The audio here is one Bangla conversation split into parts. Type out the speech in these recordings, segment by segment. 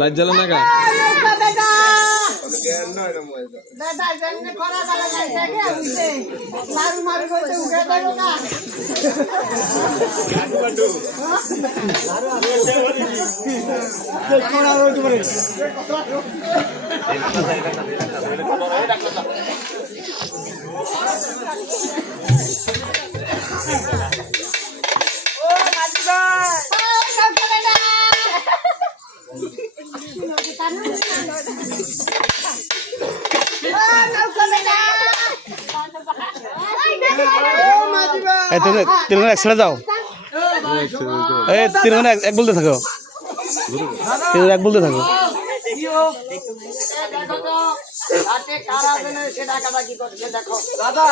লাইট জ্বালা না কা তিন একসাথে যাও তিন এক বলতে থাকো এক বলতে থাকো দাদা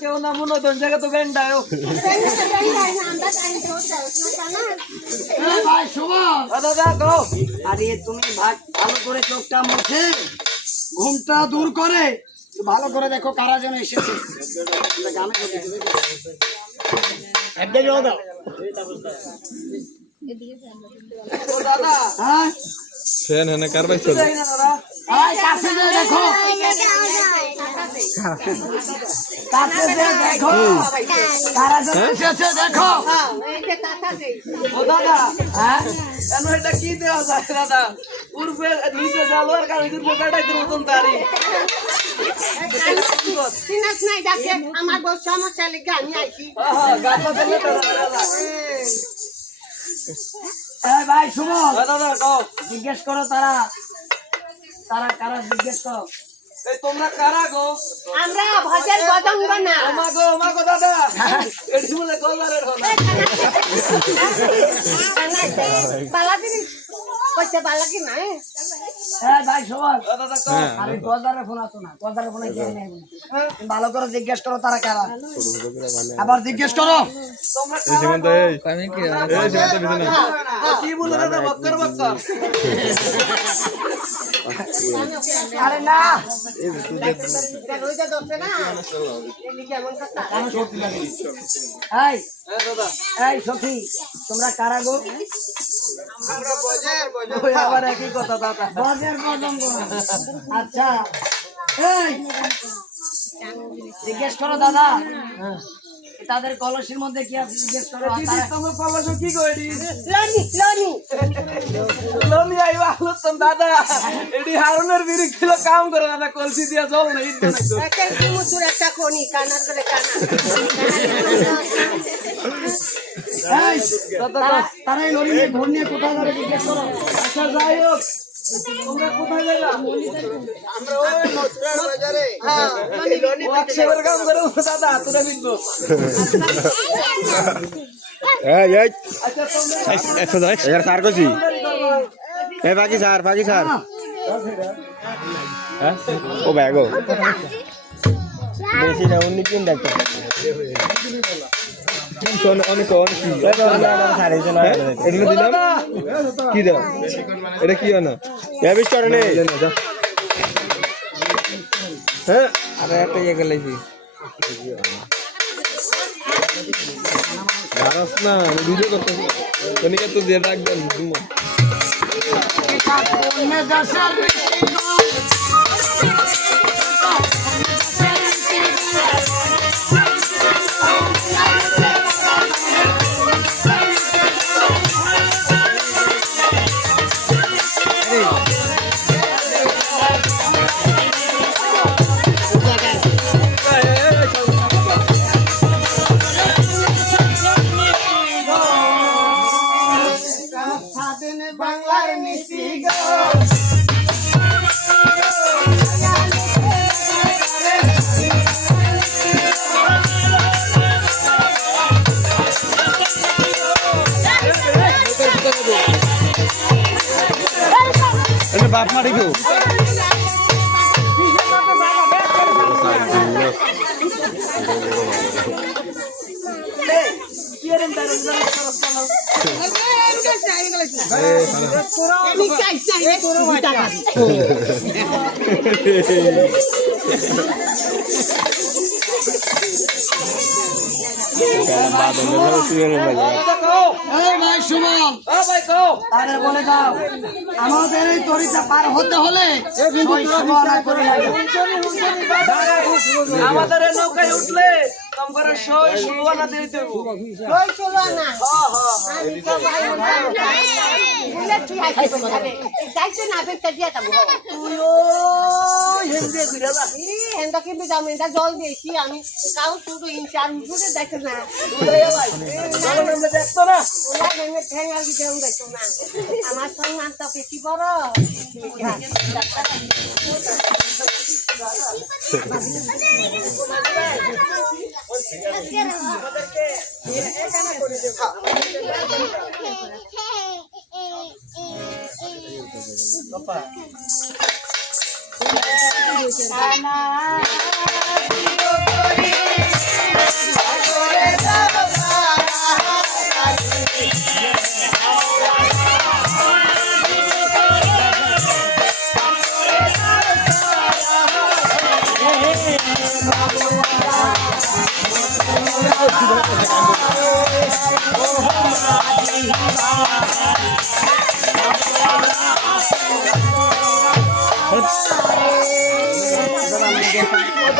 কেউ না মনে হয় জায়গা তো ব্যান্ডায় দাদা আরে তুমি ভালো করে চোখটা মুছে ঘুমটা দূর করে ভালো করে দেখো কারা যেন এসেছে দাদা হ্যাঁ ফ্যান হ্যাঁ কারবাই চল দেখো দেখো কারা যেন এসেছে দেখো ও দাদা হ্যাঁ কেন এটা কি দেওয়া যায় দাদা পূর্বে নিচে জালোয়ার কারণে বোকাটাই মতন দাঁড়ি আমার বউ সমস্যা লেগে আমি আইছি ভাই শুনো জিজ্ঞেস করো তারা কারা জিজ্ঞেস করো তোমরা কারা গো আমরা ভজের বদঙ্গ না ওমাগো দাদা এটি বলে কলারের হলো বালাদিন কইতে বালা কি না হ্যাঁ ভাই সবাই আরে গজারে ফোন আসো না গজারে ফোন কি নাই ভালো করে জিজ্ঞেস করো তারা কারা আবার জিজ্ঞেস করো তোমরা আমি কি কি বলে দাদা বক্কর আরে না রোজা দছে না এলি কেমন কথা এই সখী তোমরা কারা গো আমরা ভজের আবার একই কথা দাদা ভজের বদঙ্গ আচ্ছা এই জিজ্ঞেস করো দাদা তাদের কলসির মধ্যে কি আছে জিজ্ঞেস করো তোমার কলস কি করি লনি আইবা হলতম দাদা এডি হারুনের বিরি কিলো কাম করে দাদা কলসি দিয়া জল না ইট বানাইছো একটা মুচুর একটা কোনি কানার করে কানা এই তারা এই লরি নিয়ে ঘর নিয়ে কোথায় যাবে জিজ্ঞেস করো আচ্ছা যাই হোক তোমরা কোথায় যাবে আমরা ওই মথুরার বাজারে লনি সেবার কাম করে দাদা তোরা বিনবো আচ্ছা তোমরা সার করছি বাকি সার ও ব্যাগো বেশি না উনি তিন ডাক্তার কি দাও এটা কি না হ্যাঁ আরে একটা ইয়ে গেলেছি না আমি ভিডিও করতেছি অনেকে তো দিয়ে রাখবেন বাপ মারি গো আমাদের এই তরিটা পার হতে হলে আমাদের নৌকায় উঠলে তোমার সই শুরুয়ানা দিয়ে দেবো জল দিয়েছি আমি কাউ শুধু ইনচার দেখো না দেখতো না ঠেঙ্গাল দিতেও দেখো না আমার সম্মান তো বেশি বড়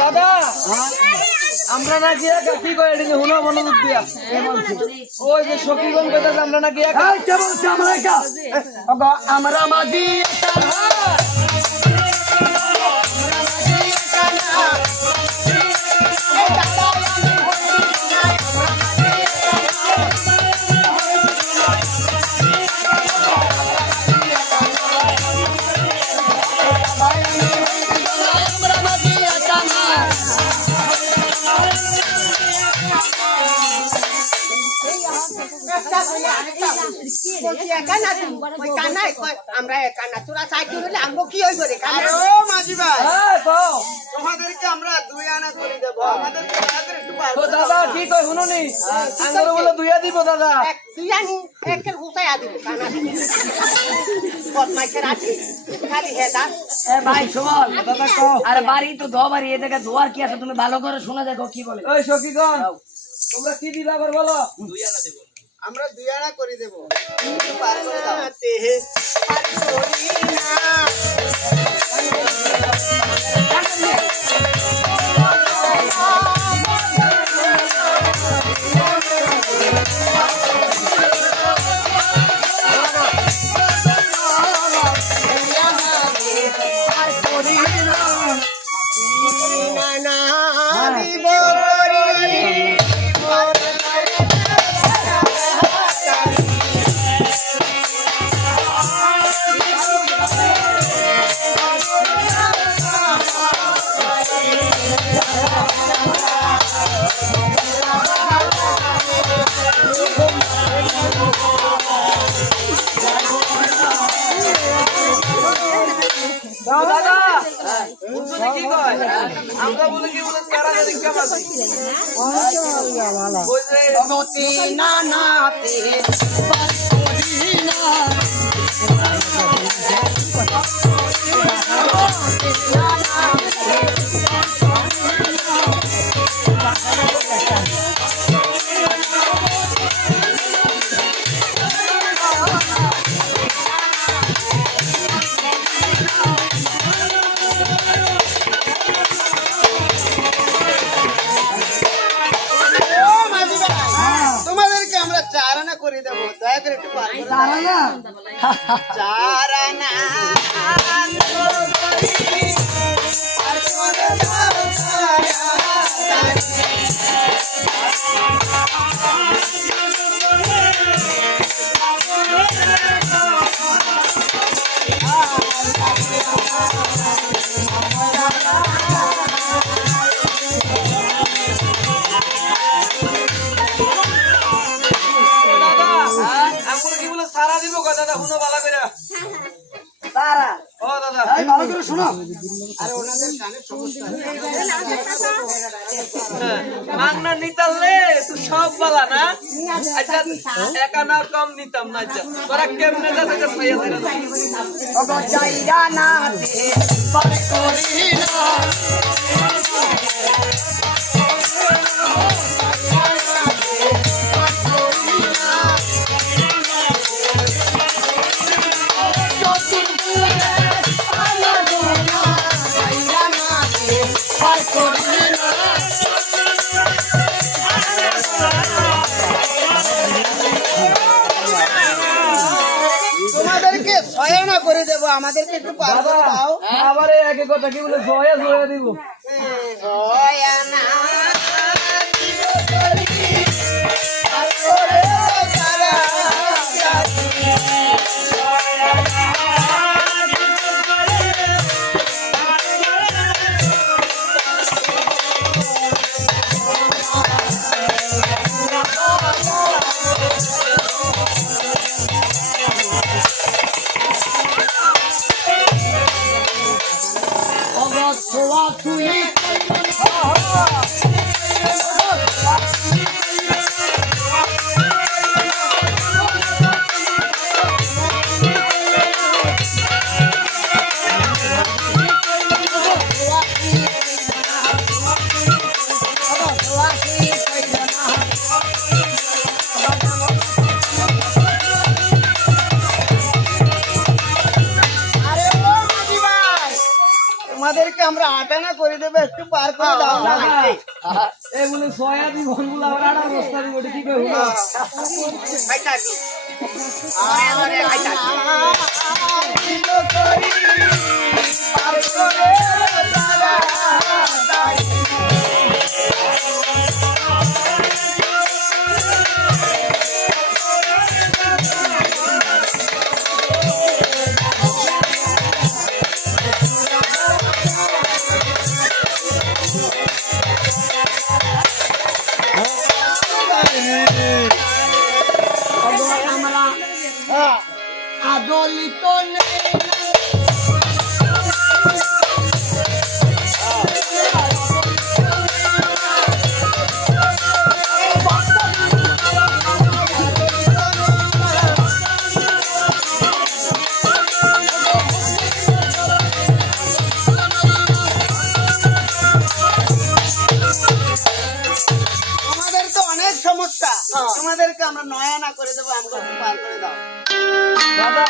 দাদা আমরা নাকি একা কি কই এদিকে হুনো মনোযোগ দিয়া ওই যে সখীগণ কইতাছে আমরা নাকি একা কে বলছে আমরা একা আমরা মাঝি আমরা একানা তোরা সাইকেল হলে আমরা কি হইব রে মাঝি ভাই তোমাদেরকে আমরা দুই আনা করে দেব আমাদেরকে একটু পার দাদা ঠিক কই শুনুনি আঙ্গুর বলে দুইয়া দিব দাদা তুই আনি একের হুসাই আদিব কানা বদমাইশের আছে খালি হেদা ভাই শোন দাদা কও আরে বাড়ি তো দো বাড়ি এদিকে দোয়ার কি আছে তুমি ভালো করে শুনে দেখো কি বলে ওই সখীগণ তোমরা কি দিবা আবার বলো আমরা দুই আনা করে দেব পার করে দাও দাদা বুঝলি কি কয় আমরা বলে কি বলে তারা জানি কেমন আছে ওই যে নতি না নাতে তোমাদেরকে আমরা চার আনা করে দেব দয়া করে একটু পার করে দাও চার আনা আমরা কি বলে সারা দিব কথা দাদা হুনো ভালো করে তার শোনো আরে ওনাদের কানে সমস্যা মাংনা নিতালে তুই সব বলা না আচ্ছা একা না কম নিতাম না আচ্ছা তোরা কেমনে যাচ্ছে যে সাইয়া সাইয়া ওগো যাইরা না দে পার করি না তোমাদেরকে সহায়না করে দেবো আমাদেরকে একটু পার করে দাও আবার এই একে কথা কি বলে জয়া জয়া দিব সহায়না ওগো সোয়া তুই তোমাদেরকে আমরা আটানা করে দেবো একটু পার করে দাও না এই বলে সয়া দিব বলে আবার আড়া অবস্থা দিব কি কই আদলিত নেই আমাদের তো অনেক সমস্যা তোমাদেরকে আমরা নয়ানা করে দেবো আমাকে একটু পার করে দাও দাদা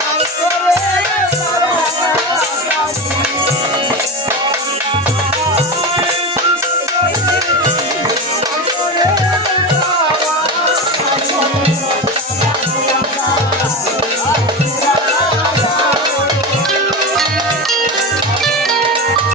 পার করে